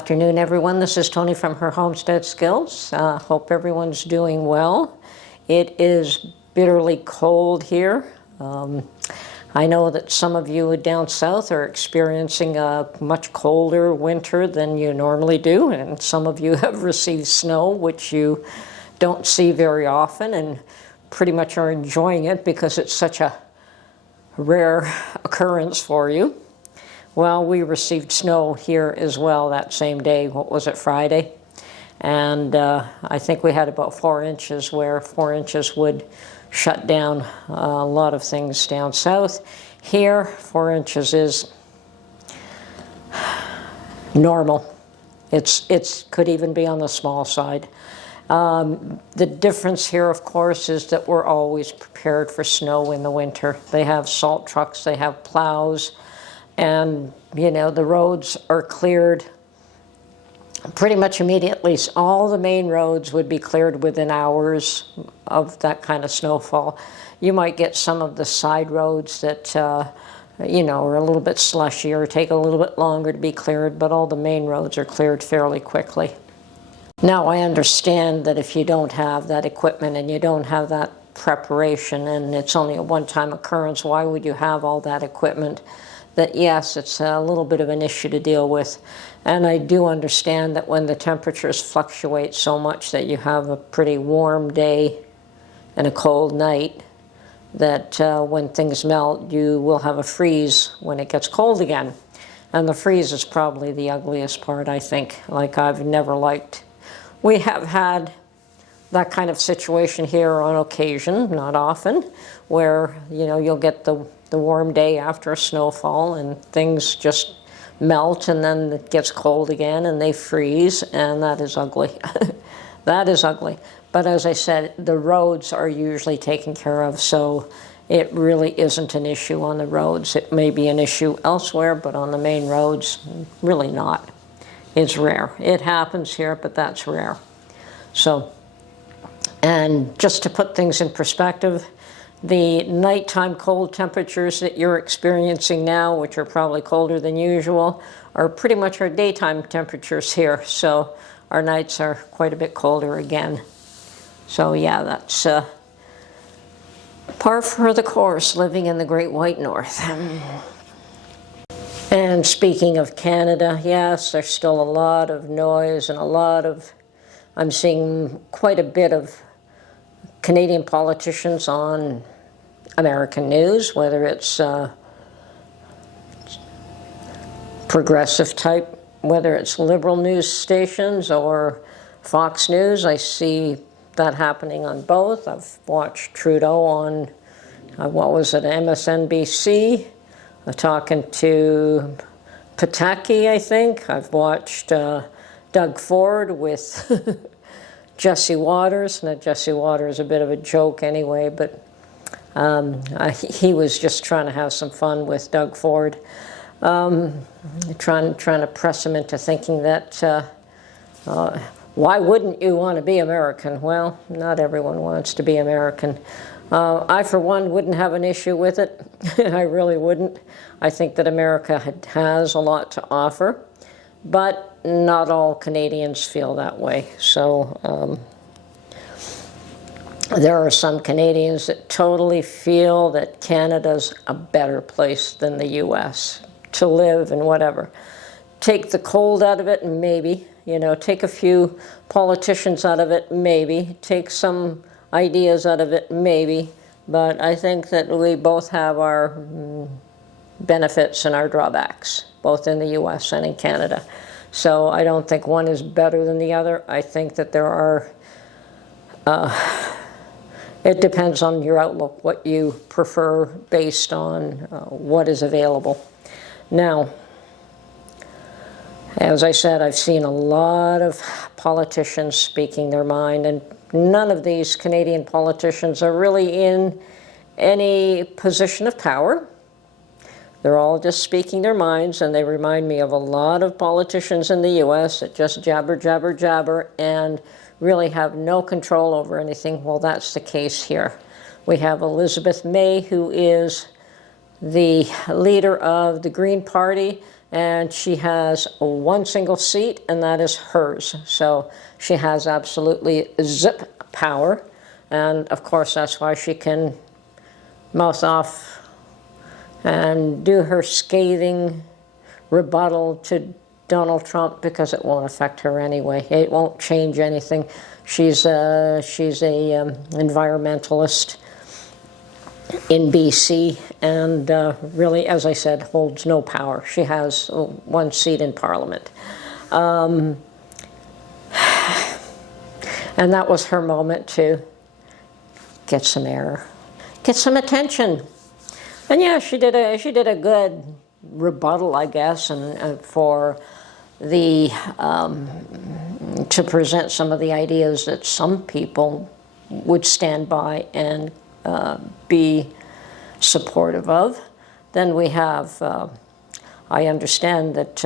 afternoon, everyone. This is Tony from her Homestead Skills. Hope everyone's doing well. It is bitterly cold here. I know that some of you down south are experiencing a much colder winter than you normally do, and some of you have received snow, which you don't see very often, and pretty much are enjoying it because it's such a rare occurrence for you. Well, we received snow here as well that same day. What was it, Friday? And I think we had about 4 inches, where 4 inches would shut down a lot of things down south. Here, 4 inches is normal. It could even be on the small side. The difference here, of course, is that we're always prepared for snow in the winter. They have salt trucks, they have plows, and, you know, the roads are cleared pretty much immediately. All the main roads would be cleared within hours of that kind of snowfall. You might get some of the side roads that, you know, are a little bit slushy or take a little bit longer to be cleared, but all the main roads are cleared fairly quickly. Now, I understand that if you don't have that equipment and you don't have that preparation and it's only a one-time occurrence, why would you have all that equipment? That yes, it's a little bit of an issue to deal with. And I do understand that when the temperatures fluctuate so much that you have a pretty warm day and a cold night, that when things melt, you will have a freeze when it gets cold again. And the freeze is probably the ugliest part, I think. Like, I've never liked. We have had that kind of situation here on occasion, not often, where, you know, you'll get the warm day after a snowfall and things just melt, and then it gets cold again and they freeze, and that is ugly. That is ugly. But as I said, the roads are usually taken care of, so it really isn't an issue on the roads. It may be an issue elsewhere, but on the main roads, really not. It's rare. It happens here, but that's rare. So, and just to put things in perspective, the nighttime cold temperatures that you're experiencing now, which are probably colder than usual, are pretty much our daytime temperatures here. So our nights are quite a bit colder again. So yeah, that's par for the course living in the Great White North. And speaking of Canada, yes, there's still a lot of noise and I'm seeing quite a bit of Canadian politicians on American news, whether it's progressive type, whether it's liberal news stations or Fox News. I see that happening on both. I've watched Trudeau on, what was it, MSNBC, talking to Pataki, I think. I've watched Doug Ford with Jesse Waters. Now, Jesse Waters is a bit of a joke anyway, but he was just trying to have some fun with Doug Ford, trying to press him into thinking that why wouldn't you want to be American? Well, not everyone wants to be American. I, for one, wouldn't have an issue with it. I really wouldn't. I think that America has a lot to offer, but not all Canadians feel that way. So there are some Canadians that totally feel that Canada's a better place than the U.S. to live and whatever. Take the cold out of it, maybe. You know, take a few politicians out of it, maybe. Take some ideas out of it, maybe. But I think that we both have our benefits and our drawbacks, both in the U.S. and in Canada. So I don't think one is better than the other. I think that there are, it depends on your outlook, what you prefer based on what is available. Now, as I said, I've seen a lot of politicians speaking their mind, and none of these Canadian politicians are really in any position of power. They're all just speaking their minds, and they remind me of a lot of politicians in the U.S. that just jabber, jabber, jabber, and really have no control over anything. Well, that's the case here. We have Elizabeth May, who is the leader of the Green Party, and she has one single seat, and that is hers. So she has absolutely zip power, and of course that's why she can mouth off and do her scathing rebuttal to Donald Trump, because it won't affect her anyway. It won't change anything. She's a environmentalist in BC, and really, as I said, holds no power. She has one seat in Parliament. And that was her moment to get some air, get some attention. And yeah, she did a good rebuttal, I guess, and for the to present some of the ideas that some people would stand by and be supportive of. Then we have, I understand that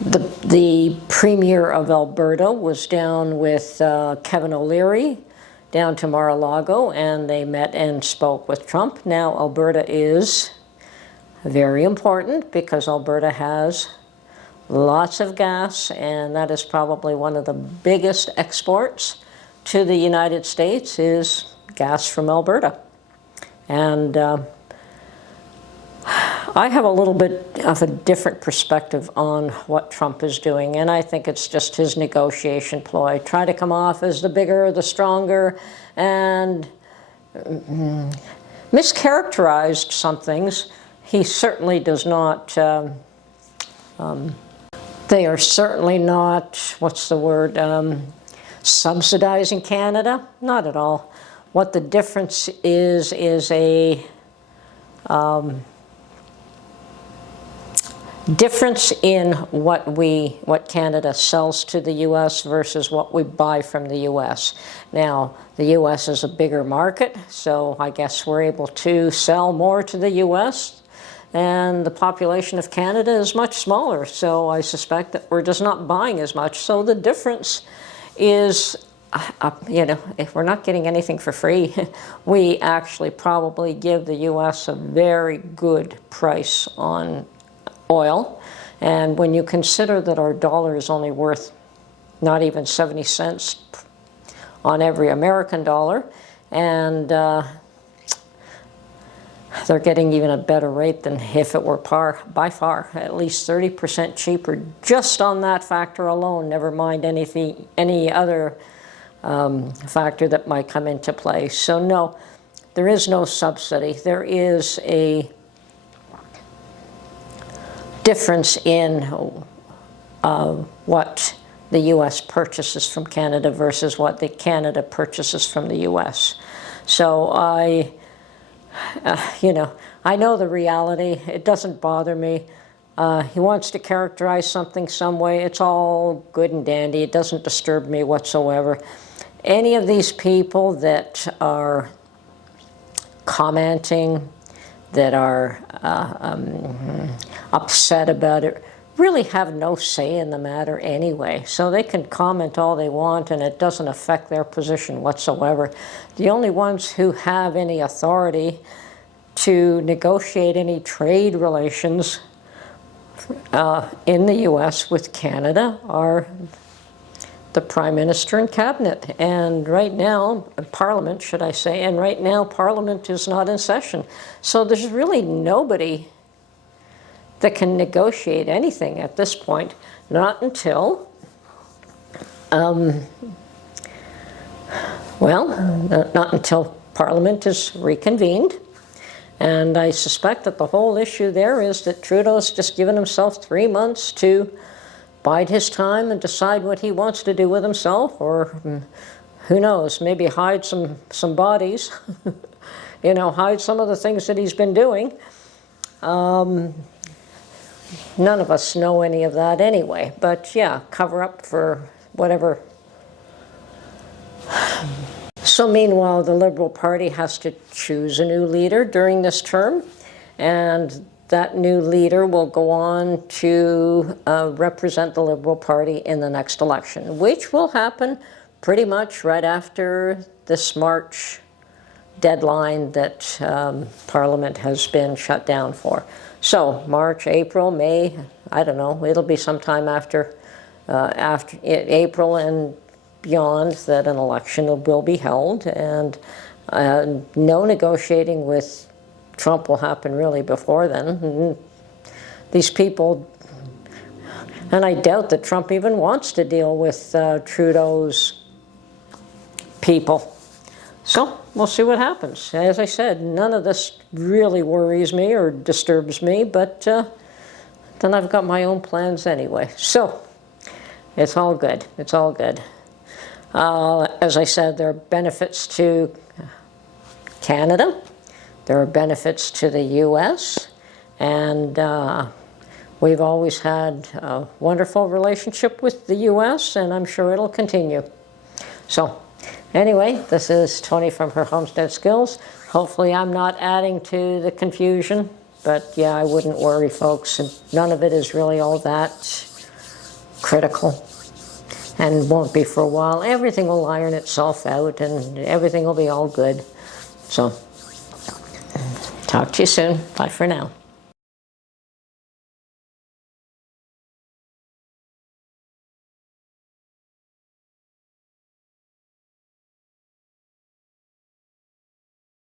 the Premier of Alberta was down with Kevin O'Leary down to Mar-a-Lago, and they met and spoke with Trump. Now Alberta is very important because Alberta has lots of gas, and that is probably one of the biggest exports to the United States is gas from Alberta. And I have a little bit of a different perspective on what Trump is doing, and I think it's just his negotiation ploy. Try to come off as the bigger, the stronger, and mischaracterized some things. He certainly does not, they are certainly not, what's the word, subsidizing Canada? Not at all. What the difference is a difference in what Canada sells to the U.S. versus what we buy from the U.S. Now, the U.S. is a bigger market, so I guess we're able to sell more to the U.S., and the population of Canada is much smaller, so I suspect that we're just not buying as much. So the difference is, if we're not getting anything for free, we actually probably give the U.S. a very good price on oil. And when you consider that our dollar is only worth not even 70 cents on every American dollar, and they're getting even a better rate than if it were by far, at least 30% cheaper just on that factor alone, never mind any other factor that might come into play. So no, there is no subsidy. There is a difference in what the U.S. purchases from Canada versus what the Canada purchases from the U.S. So I know the reality. It doesn't bother me. He wants to characterize something some way. It's all good and dandy. It doesn't disturb me whatsoever. Any of these people that are commenting, that are upset about it, really have no say in the matter anyway. So they can comment all they want, and it doesn't affect their position whatsoever. The only ones who have any authority to negotiate any trade relations in the U.S. with Canada are the Prime Minister and Cabinet. And right now, Parliament, should I say, and right now Parliament is not in session. So there's really nobody that can negotiate anything at this point, not until, not until Parliament is reconvened. And I suspect that the whole issue there is that Trudeau's just given himself 3 months to bide his time and decide what he wants to do with himself, or who knows, maybe hide some bodies, hide some of the things that he's been doing. None of us know any of that anyway, but yeah, cover up for whatever. So meanwhile, the Liberal Party has to choose a new leader during this term, and that new leader will go on to represent the Liberal Party in the next election, which will happen pretty much right after this March deadline that Parliament has been shut down for. So March, April, May, I don't know, it'll be sometime after April and beyond that an election will be held, and no negotiating with Trump will happen really before then. These people, and I doubt that Trump even wants to deal with Trudeau's people. So we'll see what happens. As I said, none of this really worries me or disturbs me, but then I've got my own plans anyway. So it's all good. It's all good. As I said, there are benefits to Canada. There are benefits to the U.S. And we've always had a wonderful relationship with the U.S., and I'm sure it'll continue. So anyway, this is Tony from Her Homestead Skills. Hopefully I'm not adding to the confusion, but yeah, I wouldn't worry, folks. And none of it is really all that critical, and won't be for a while. Everything will iron itself out, and everything will be all good. So talk to you soon. Bye for now.